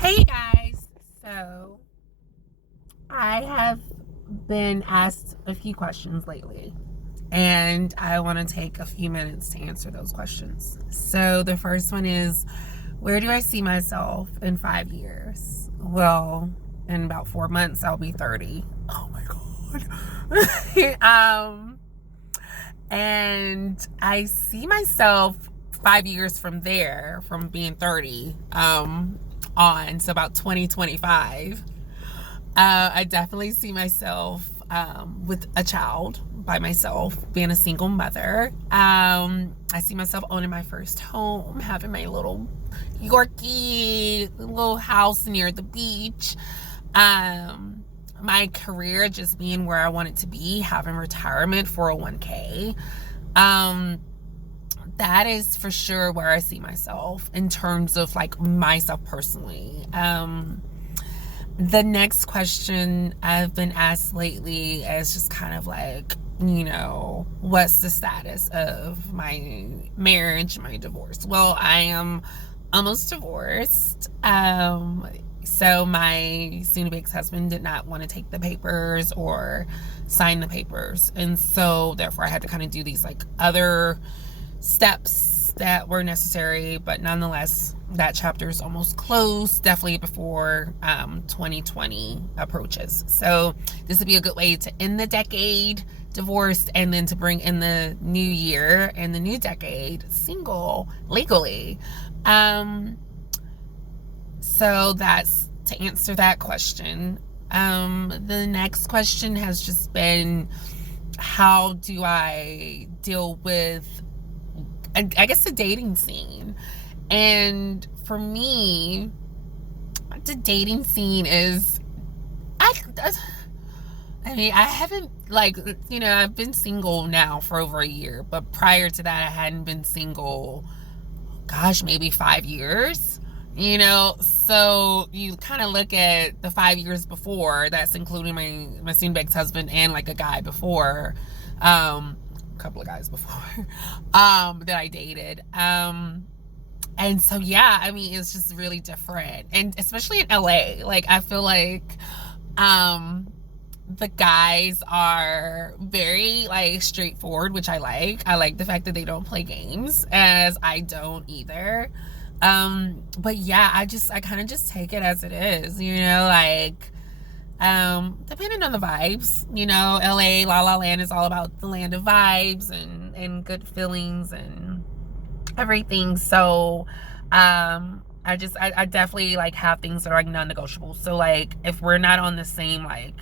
Hey guys, so I have been asked a few questions lately, and I want to take a few minutes to answer those questions. So, the first one is, where do I see myself in 5 years? Well, in about 4 months, I'll be 30. Oh my God. And I see myself 5 years from there, from being 30, on, so about 2025. I definitely see myself with a child by myself, being a single mother. I see myself owning my first home, having my little Yorkie little house near the beach. My career just being where I want it to be, having retirement 401k. That is for sure where I see myself in terms of like myself personally. The next question I've been asked lately is just kind of like, what's the status of my marriage, my divorce? Well, I am almost divorced. So my soon-to-be ex-husband did not want to take the papers or sign the papers. And so therefore I had to kind of do these like other steps that were necessary, but nonetheless, that chapter is almost closed, definitely before 2020 approaches. So this would be a good way to end the decade divorced and then to bring in the new year and the new decade single legally. So that's to answer that question. The next question has just been, how do I deal with, I guess, the dating scene? And for me, the dating scene is, I haven't, I've been single now for over a year, but prior to that, I hadn't been single, gosh, maybe 5 years. So you kind of look at the 5 years before, that's including my soon-to-be ex-husband and like a guy before, a couple of guys before, that I dated. And so, yeah, I mean, it's just really different. And especially in LA, like, I feel like, the guys are very like straightforward, which I like. I like the fact that they don't play games, as I don't either. But yeah, I kind of just take it as it is, depending on the vibes. LA, La La Land is all about the land of vibes and good feelings and everything. So, I definitely like have things that are like non-negotiable. So like if we're not on the same like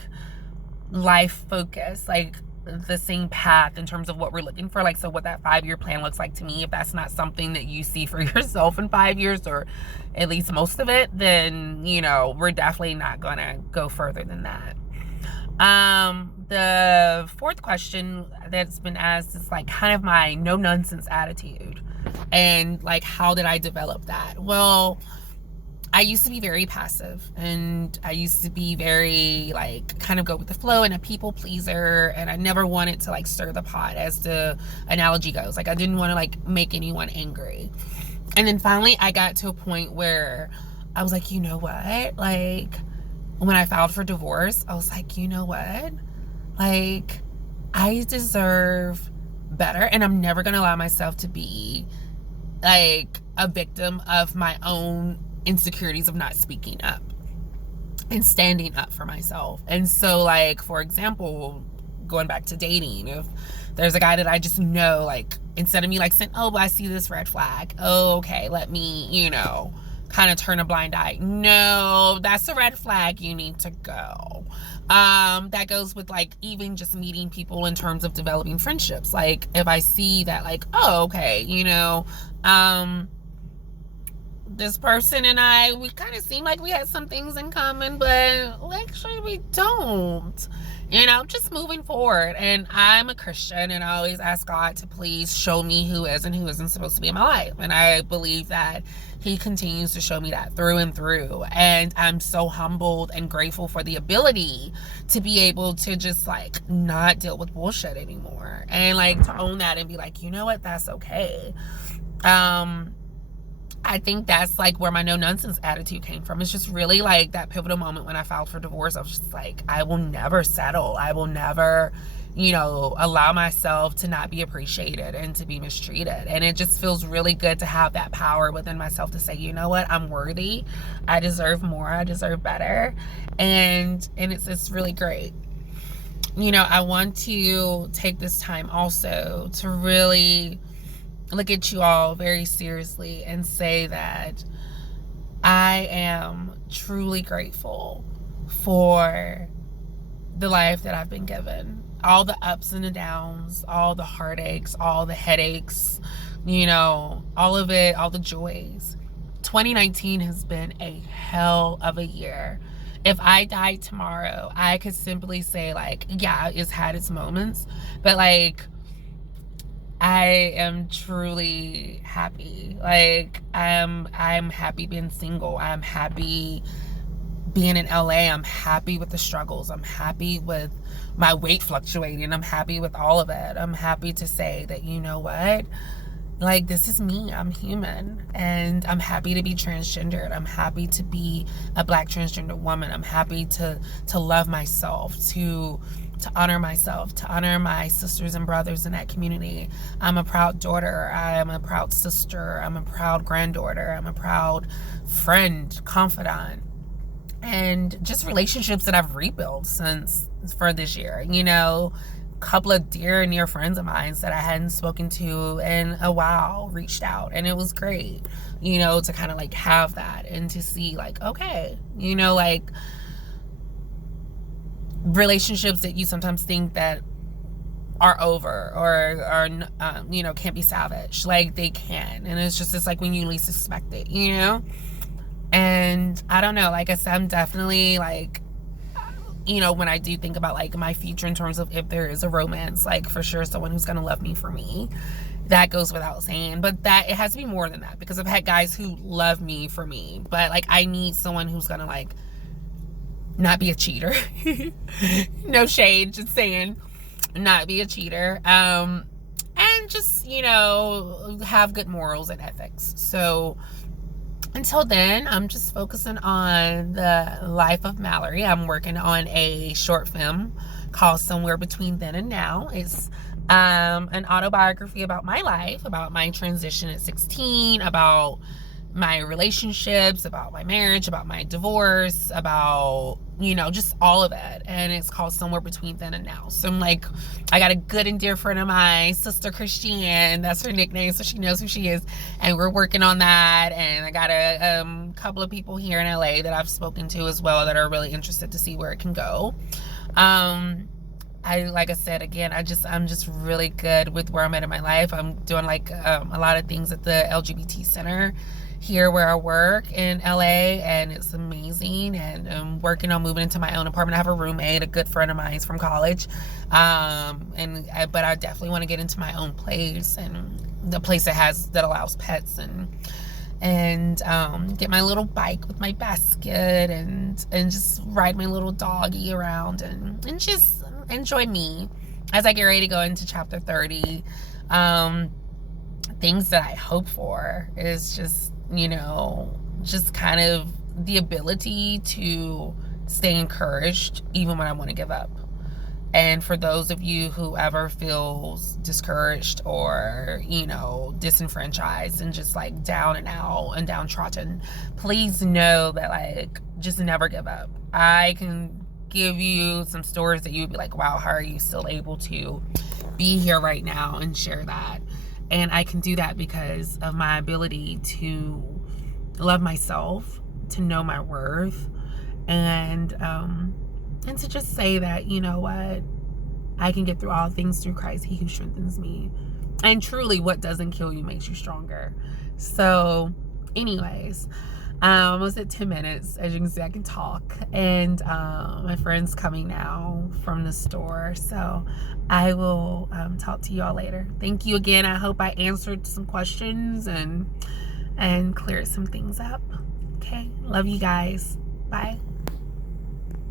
life focus, like the same path in terms of what we're looking for, like, so what that 5-year plan looks like to me, if that's not something that you see for yourself in 5 years, or at least most of it, then we're definitely not gonna go further than that. The fourth question that's been asked is like kind of my no nonsense attitude, and like how did I develop that? Well, I used to be very passive, and I used to be very like kind of go with the flow and a people pleaser, and I never wanted to like stir the pot, as the analogy goes. Like I didn't want to like make anyone angry. And then finally I got to a point where I was like, you know what? Like when I filed for divorce, I was like, you know what? Like I deserve better, and I'm never going to allow myself to be like a victim of my own insecurities of not speaking up and standing up for myself. And so, like, for example, going back to dating, if there's a guy that I just know, like, instead of me like saying, oh, I see this red flag, oh, okay, let me, kind of turn a blind eye. No, that's a red flag, you need to go. That goes with like even just meeting people in terms of developing friendships. Like if I see that, like, oh, okay, this person and I, we kind of seem like we had some things in common, but actually we don't. Just moving forward. And I'm a Christian, and I always ask God to please show me who is and who isn't supposed to be in my life. And I believe that He continues to show me that through and through. And I'm so humbled and grateful for the ability to be able to just like not deal with bullshit anymore, and like to own that and be like, you know what, that's okay. I think that's like where my no nonsense attitude came from. It's just really like that pivotal moment when I filed for divorce. I was just like, I will never settle. I will never, allow myself to not be appreciated and to be mistreated. And it just feels really good to have that power within myself to say, you know what, I'm worthy. I deserve more. I deserve better. And it's really great. I want to take this time also to really look at you all very seriously and say that I am truly grateful for the life that I've been given. All the ups and the downs, all the heartaches, all the headaches, all of it, all the joys. 2019 has been a hell of a year. If I died tomorrow, I could simply say, like, yeah, it's had its moments, but like, I am truly happy. Like, I'm happy being single. I'm happy being in LA. I'm happy with the struggles. I'm happy with my weight fluctuating. I'm happy with all of it. I'm happy to say that, you know what? Like, this is me. I'm human. And I'm happy to be transgendered. I'm happy to be a Black transgender woman. I'm happy to love myself, to honor myself, to honor my sisters and brothers in that community. I'm a proud daughter. I am a proud sister. I'm a proud granddaughter. I'm a proud friend, confidant. And just relationships that I've rebuilt for this year. Couple of dear and near friends of mine that I hadn't spoken to in a while reached out, and it was great, to kind of like have that and to see like, okay, like relationships that you sometimes think that are over or are can't be salvaged, like they can, and it's like when you least expect it, and I don't know, like I said, I'm definitely like, when I do think about like my future in terms of if there is a romance, like for sure someone who's gonna love me for me, that goes without saying, but that it has to be more than that, because I've had guys who love me for me, but like I need someone who's gonna like not be a cheater. No shade, just saying, not be a cheater, and just have good morals and ethics. So until then, I'm just focusing on the life of Mallory. I'm working on a short film called Somewhere Between Then and Now. It's an autobiography about my life, about my transition at 16, about my relationships, about my marriage, about my divorce, about, just all of it. And it's called Somewhere Between Then and Now. So I'm like, I got a good and dear friend of mine, Sister Christiane, that's her nickname, so she knows who she is. And we're working on that. And I got a couple of people here in LA that I've spoken to as well that are really interested to see where it can go. Like I said, again, I'm just really good with where I'm at in my life. I'm doing like a lot of things at the LGBT Center here where I work in LA, and it's amazing. And I'm working on moving into my own apartment. I have a roommate, a good friend of mine from college, but I definitely want to get into my own place, and the place that allows pets, and get my little bike with my basket, and just ride my little doggy around, and just enjoy me as I get ready to go into chapter 30. Things that I hope for is just kind of the ability to stay encouraged even when I want to give up. And for those of you who ever feels discouraged or, disenfranchised and just like down and out and downtrodden, please know that like, just never give up. I can give you some stories that you would be like, wow, how are you still able to be here right now and share that? And I can do that because of my ability to love myself, to know my worth, and to just say that, you know what, I can get through all things through Christ, he who strengthens me. And truly, what doesn't kill you makes you stronger. So anyways, almost at 10 minutes. As you can see, I can talk, and my friend's coming now from the store, so I will talk to you all later. Thank you again. I hope I answered some questions and cleared some things up. Okay, love you guys. Bye.